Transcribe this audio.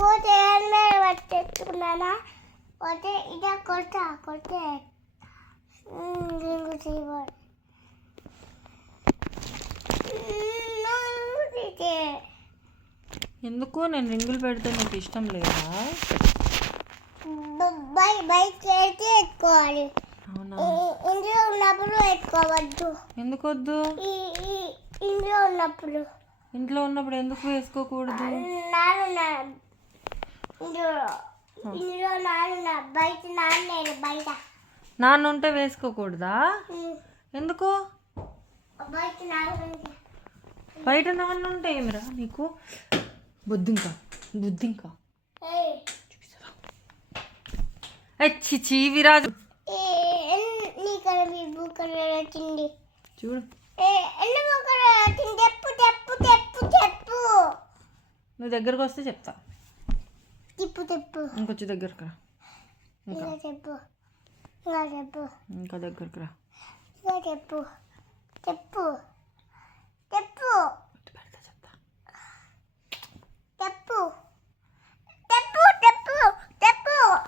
పోతే హెల్మెట్ పట్టేసుకున్నానా పోతే ఇదే కొడితే రింగు చేయబడి ఎందుకు నేను రింగులు పెడితే నీకు ఇష్టం లేదా? బైక్ అయితే ఎత్తుకోవాలి. అవునా? ఇంట్లో ఉన్నప్పుడు ఎత్తుకోవద్దు. ఎందుకు వద్దు? ఇంట్లో ఉన్నప్పుడు ఎందుకు వేసుకోకూడదు? ఇంట్లో నాన్న బయట నాన్న బయట నాన్న ఉంటే వేసుకోకూడదా? ఎందుకు? బయట నాన్న ఉంటే ఏమిరా నీకు? బుద్ధింకా చిచి విరాజు చూడు, నువ్వు దగ్గరకు వస్తే చెప్తా. ఇంకొంచెం దగ్గరకు రా. ఇంకా దగ్గరకు రా. చెప్పు